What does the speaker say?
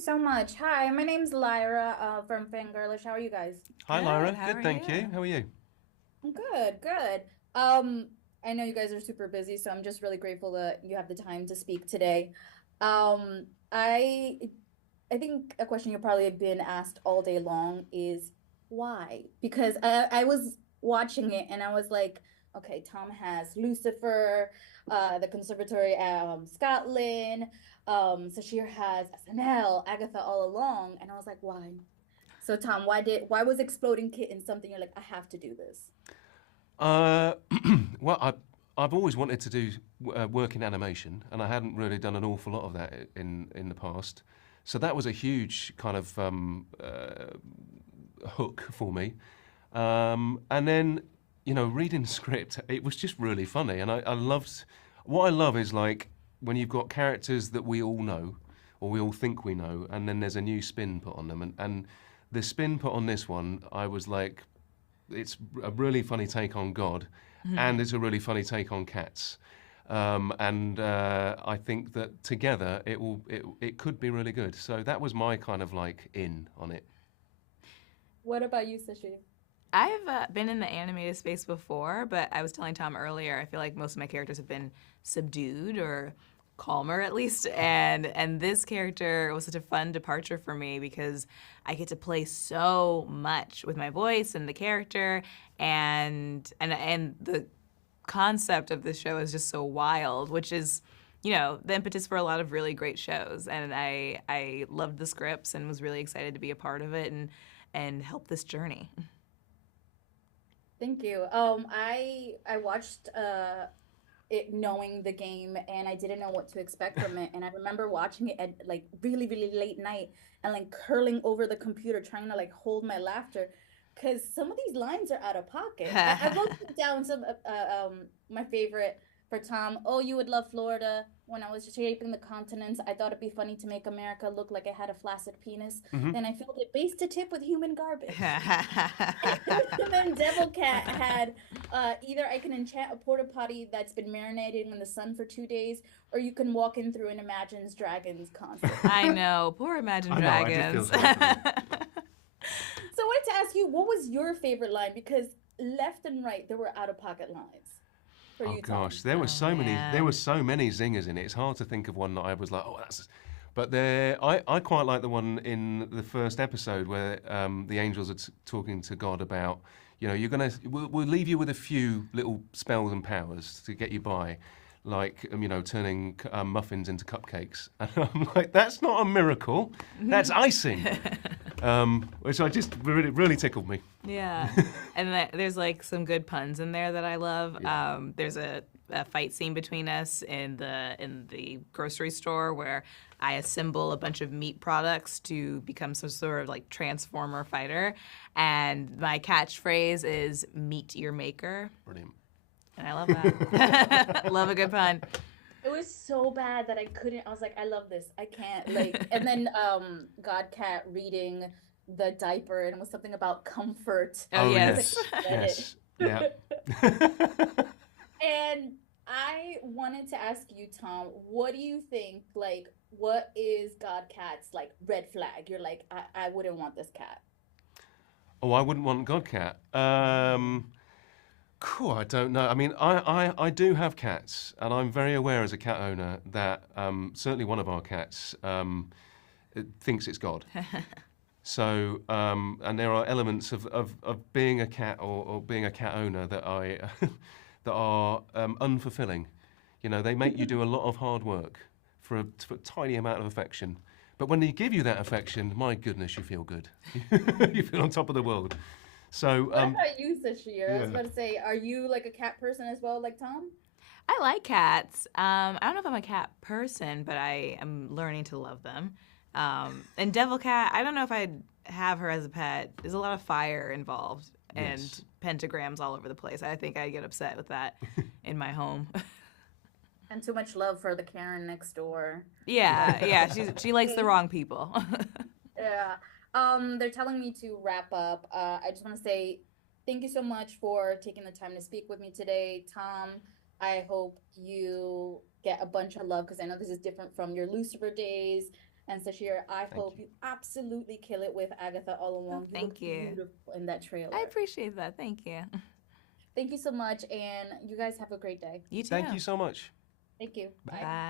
so much. Hi, my name's Lyra from Fangirlish. How are you guys? Hi, Good. Lyra. How Good, are thank you. you? How are you? I'm good, good. Um, I know you guys are super busy, so I'm just really grateful that you have the time to speak today. Um, I I think a question you've probably been asked all day long is why? Because I was watching it and I was like, okay, Tom has Lucifer, the Conservatory, Scotland, Sasheer has SNL, Agatha all along, and I was like, why? So Tom, why was Exploding Kitten something you're like, I have to do this? Uh, well, I've always wanted to do work in animation, and I hadn't really done an awful lot of that in the past. So that was a huge kind of hook for me. And then, reading the script, it was just really funny, and I loved. What I love is like when you've got characters that we all know, or we all think we know, and then there's a new spin put on them, and the spin put on this one, I was like, it's a really funny take on God, and it's a really funny take on cats. And I think that together it could be really good. So that was my kind of like in on it. What about you, Sasheer? I've been in the animated space before, but I was telling Tom earlier, I feel like most of my characters have been subdued or calmer at least, and this character was such a fun departure for me because I get to play so much with my voice and the character, and the concept of this show is just so wild, which is, the impetus for a lot of really great shows. And I loved the scripts and was really excited to be a part of it and help this journey. Thank you. I watched it knowing the game and I didn't know what to expect from it. And I remember watching it at like really, really late night and like curling over the computer trying to like hold my laughter because some of these lines are out of pocket. I wrote down some my favorite for Tom. Oh, you would love Florida. When I was shaping the continents, I thought it'd be funny to make America look like it had a flaccid penis. Hmm. Then I filled it base to tip with human garbage. And then Devilcat had either I can enchant a porta potty that's been marinated in the sun for 2 days, or you can walk in through an Imagines Dragons concert. I know, poor Imagine I know. I did feel Dragons. sorry for them. So I wanted to ask you, what was your favorite line? Because left and right, there were out of pocket lines for Oh you, Tom. gosh, there were Oh so many. There were man. so many zingers in it. It's hard to think of one that I was like, oh, that's. But I quite like the one in the first episode where the angels are talking to God about, we'll leave you with a few little spells and powers to get you by, like, turning muffins into cupcakes. And I'm like, that's not a miracle, that's icing. Which I just really tickled me. Yeah, and there's like some good puns in there that I love. Yeah. There's a fight scene between us in the grocery store where I assemble a bunch of meat products to become some sort of like transformer fighter, and my catchphrase is "Meet your maker," Brilliant. and I love that. Love a good pun. It was so bad that I couldn't. I was like, I love this. I can't like. And then Godcat reading the diaper and it was something about comfort. Oh Oh I was like, yes. yes, I get yes, yeah. it. And I wanted to ask you, Tom, what do you think? Like, what is Godcat's like red flag? You're like, I wouldn't want this cat. Oh, I wouldn't want Godcat. Cool, I don't know. I mean, I do have cats, and I'm very aware as a cat owner that certainly one of our cats it thinks it's God. So, and there are elements of being a cat or being a cat owner that that are unfulfilling. They make you do a lot of hard work for a tiny amount of affection. But when they give you that affection, my goodness, you feel good. You feel on top of the world. So, What about you, Sashir? I was yeah. about to say, are you like a cat person as well, like Tom? I like cats. I don't know if I'm a cat person, but I am learning to love them. And Devilcat, I don't know if I'd have her as a pet. There's a lot of fire involved and Yes. pentagrams all over the place. I think I'd get upset with that in my home. And too much love for the Karen next door. Yeah, she likes the wrong people. Yeah. They're telling me to wrap up. I just want to say thank you so much for taking the time to speak with me today, Tom. I hope you get a bunch of love because I know this is different from your Lucifer days. And Sasheer, I hope you. you absolutely kill it with Agatha all along. You thank look you. beautiful in that trailer. I appreciate that. Thank you. Thank you so much, and you guys have a great day. You too. Thank you so much. Thank you. Bye. Bye.